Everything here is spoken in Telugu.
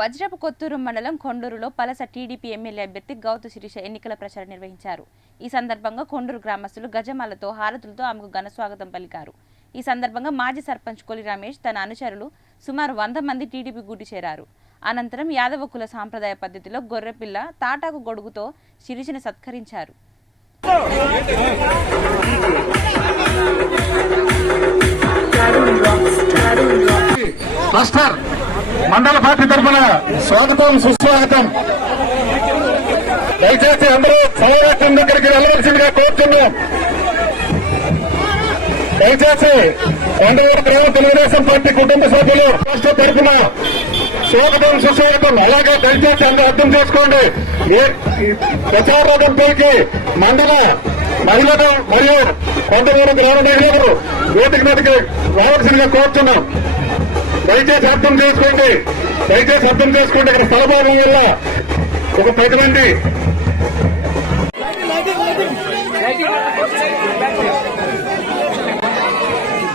వజ్రపు కొత్తూరు మండలం కొండూరులో పలస టీడీపీ ఎమ్మెల్యే అభ్యర్థి గౌతు శిరీష ఎన్నికల ప్రచారం నిర్వహించారు. ఈ సందర్భంగా కొండూరు గ్రామస్తులు గజమాలతో హారతులతో ఆమెకు ఘన స్వాగతం పలికారు. ఈ సందర్భంగా మాజీ సర్పంచ్ కొలి రమేష్ తన అనుచరులు సుమారు 100 మంది టీడీపీ గూటి చేరారు. అనంతరం యాదవ కుల సాంప్రదాయ పద్ధతిలో గొర్రెపిల్ల తాటాకు గొడుగుతో శిరీషను సత్కరించారు. మండల పార్టీ తరఫున స్వాగతం సుస్వాగతం. దయచేసి అందరూ సమావేశం దగ్గరికి వెళ్ళవలసిందిగా కోరుతున్నాం. దయచేసి కొండవూరు గ్రామ తెలుగుదేశం పార్టీ కుటుంబ సభ్యులు రాష్ట్ర తరఫున స్వాగతం సుస్వాగతం. అలాగే దయచేసి అందరూ అర్థం చేసుకోండి. ప్రచార రథంపైకి మండల మహిళలు మరియు కొండవూరు గ్రామ మహిళలు వేదిక మీదకి రావాల్సిందిగా కోరుతున్నాం. దయచేసి అర్థం చేసుకోండి. ఇక్కడ స్థలభావం వల్ల ఒక 10 మంది